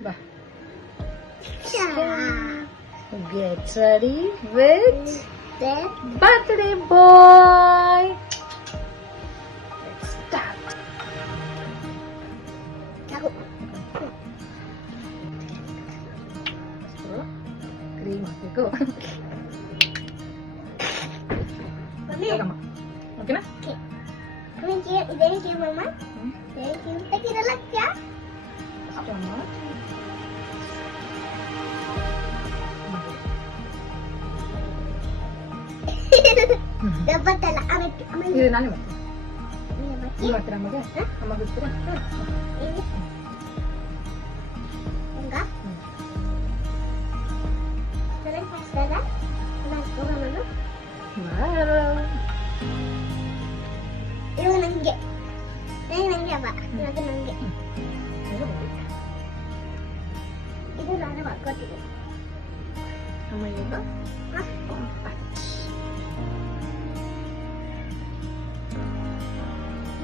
Bye. Get ready with birthday boy. Let's start. Cream ಹಾಕ್ಬೇಕು. Okay na? Okay. Thank you, Mama. Thank you. Thank you, Lakya. Dapat ala amin. ಇದು ನಾನೇ ಮಾಡ್ತೀನಿ. ನೀವು ಮಾಡ್ತೀರಾ ಅಮ್ಮಗೆ? ಅಮ್ಮ ಬಿಡ್ತೀರಾ? Enggak. Sekarang pasara. Masuk mana? Baru. Ini nangge. Ini nangge apa? Lagi nangge. Itu mana Pak kau itu? Sama juga.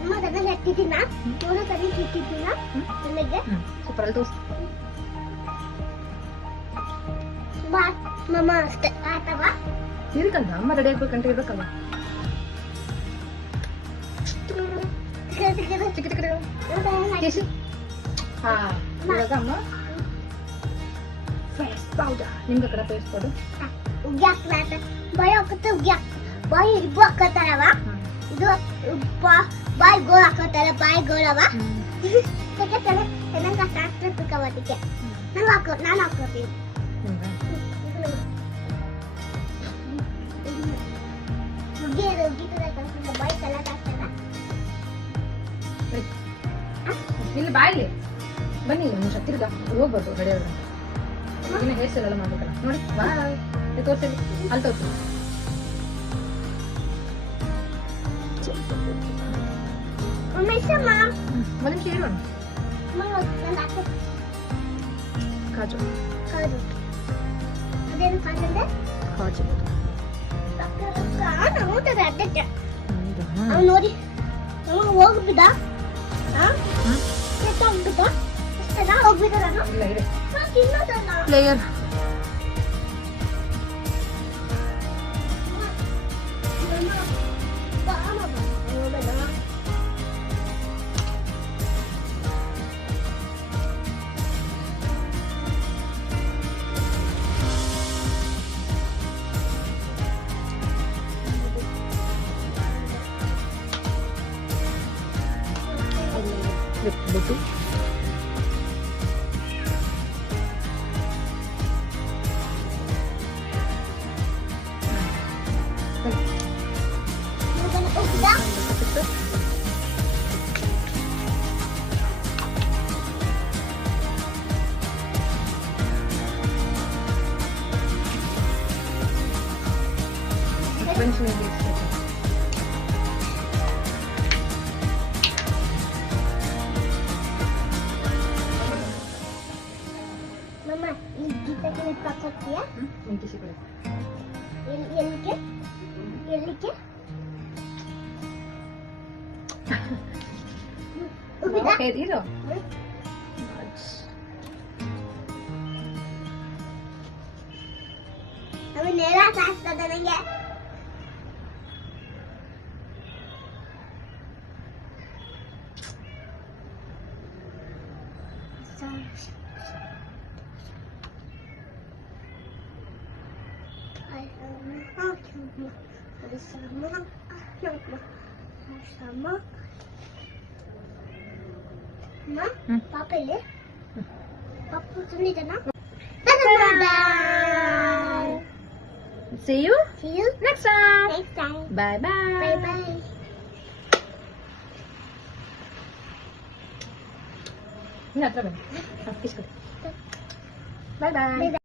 Mama tadi lihat TV nak? Mama tadi lihat TV nak? Nangge? Super altos. Bye. Mama kata apa? ಇರ್ಕಂತ ಅಮ್ಮ ready ಆಗ್ಬೇಕಂತ ಇರ್ಬೇಕಲ್ಲ. ಚಿಕ್ಕ ಕೇಶು. ಹಾ ಇವಾಗ ಅಮ್ಮ face powder ನಿಮ್ಗೆ ಕಡೆ face powder ugiak nata bayo kata ugiak bayo ibu kata apa itu bayo gola kata bayo gola apa kita kena senang kata itu kawat tiga nana aku itu gitu datang ke bayo kala kata ಇಲ್ಲಿ ಬಾಯಿಲಿ ಬನ್ನಿ ಒಂದು ಶಕ್ತಿರ್ಗ ಹೋಗ್ಬಾರ್ದು ready ಆದ್ರೆ ಇನ್ನ hair style ಎಲ್ಲ ಮಾಡ್ಬೇಕಲ್ಲ ನೋಡಿ ಬಾಯ್ ತೋರಿಸಿ ಅಲ್ಲಿ ತೋರಿಸಿ ಒಂದು ನಿಮಿಷ ಇರೋಣ ಕಾಜು ಅದೇನು ಕಾಜಂದೆ ಕಾಜು ಅವ್ನು ನೋಡಿ ಹೋಗ್ಬಿದ್ದ ಹೋಗ್ಬಿದ್ದಾರ ಇಲ್ಲ ಇದೆ ತಿನ್ನೋದಲ್ಲ ಲೇಯರ್ ಬಿಟ್ಟು Mama, kita kulit pakot ya? ಮೆಂತಿಸಿ ಕೊಡಿ ಎಲ್ಲಿಗೆ ಓಕೆ ಇದು ಅವ ನೇರ ಕಾಸ್ತದ ನನಗೆ sama Ma, Papa ಇಲ್ಲಿ Papa ತುಂಬಿದನಾ See you next time. Bye bye. ಇನ್ನು ಹತ್ರ ಬನ್ನಿ ಕಿಸ್ ಕೊಡಿ. Bye bye.